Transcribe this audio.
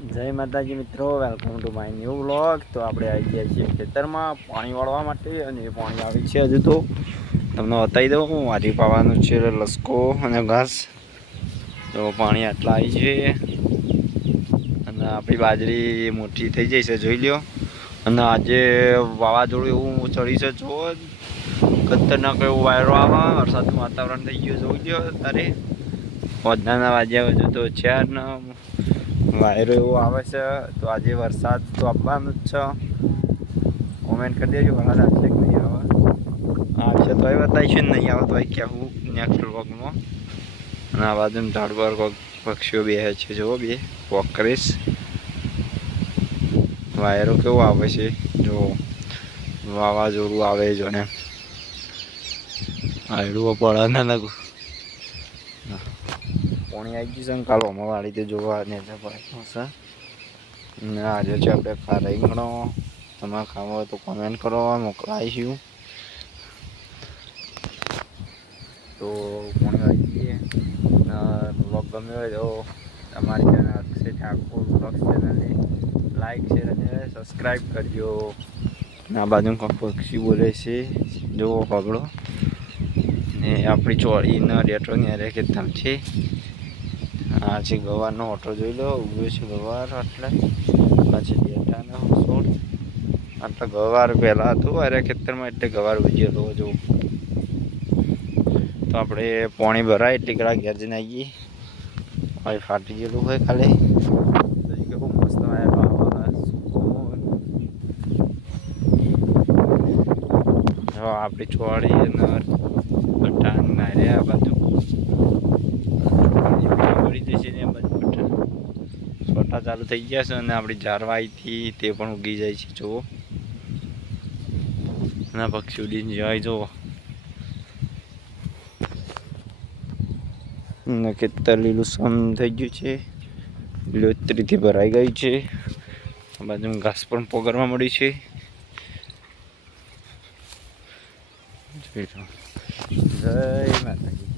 જય માતાજી મિત્રો, welcome to my new vlog. તો આપણે આવી ગયા છીએ ખેતરમાં પાણી વાળવા માટે, અને એ પાણી આવી છે હજુ તો તમને બતાવી દઉં. વારી પાવાનું છે લસકો અને ઘાસ. તો પાણી આટલા આવી છે, અને આપણી બાજરી મોટી થઈ જઈ છે, જોઈ લ્યો. અને આજે વાવાઝોડું એવું ચડી છે, જુઓ ખતરનાક એવો વાયરો આવે, વરસાદનું વાતાવરણ થઈ ગયું, જોઈ લ્યો. તારે પોતાના વાજ્યા હજુ તો 4 વાયરો એવો આવે છે. તો આજે વરસાદ તો આપવાનું જ છે. કોમેન્ટ કરી દેજો વરસાદ આવશે કે નહીં આવે. આવશે તો એ બતાવીશું, નહીં આવે તો એ કહેવું નેક્સ્ટ વ્લોગમાં. અને આ બાજુ ઝાડ પર કોઈક પક્ષીઓ બેસે છે, જુઓ બે વોક કરીશ. વાયરો કેવો આવે છે, જો વાવાઝોડું આવે જો ને આયડું પડે ના લાગુ. પાણી આવી ગયું છે, કાલ વાળી તો જોવા ને હશે. ને આજે છે આપણે ખારા રીંગણો. તમે ખાવા હોય તો કોમેન્ટ કરો, મોકલાવીશું. તો પાણી આવી ગઈએ. બ્લોગ ગમ્યો હોય તો તમારી ચેનલ અક્ષય ઠાકોર બ્લોગ્સ ચેનલને લાઈક શેર અને સબસ્ક્રાઈબ કરજો. આ બાજુ કોઈ પક્ષી બોલે છે, જુઓ પગડો. ને આપણી ચોળીના ડેટોની અરે ખેતમ છે. આ છે ગવારનો ઓટો, જોઈ લો ઉભો છે ગવાર. એટલે પછી ડેટાનો છોડ, આટલા ગવાર પહેલાં હતું અરે ખેતરમાં, એટલે ગવાર ઉજેલો જો. તો આપણે પાણી ભરાય એટલે કડા ઘેર જઈને આવીએ. હવે ફાટી ગયેલું હોય ખાલી. તો એ કેવું મસ્ત આપણી ચોળી અને બટાન નાર્યા બાજુ પડી જશે ને. બાજુ બટા છોટા ચાલુ થઈ ગયા છે, અને આપણી જારવાઈથી તે પણ ઉગી જાય છે, જુઓ. અને પક્ષી ઉડીને જાય, જુઓ. ને ખેતર લીલું સમ થઈ ગયું છે, લીલોતરીથી ભરાઈ ગઈ છે. આ બાજુ ઘાસ પણ પોગરવા મળી છે. જય માતાજી.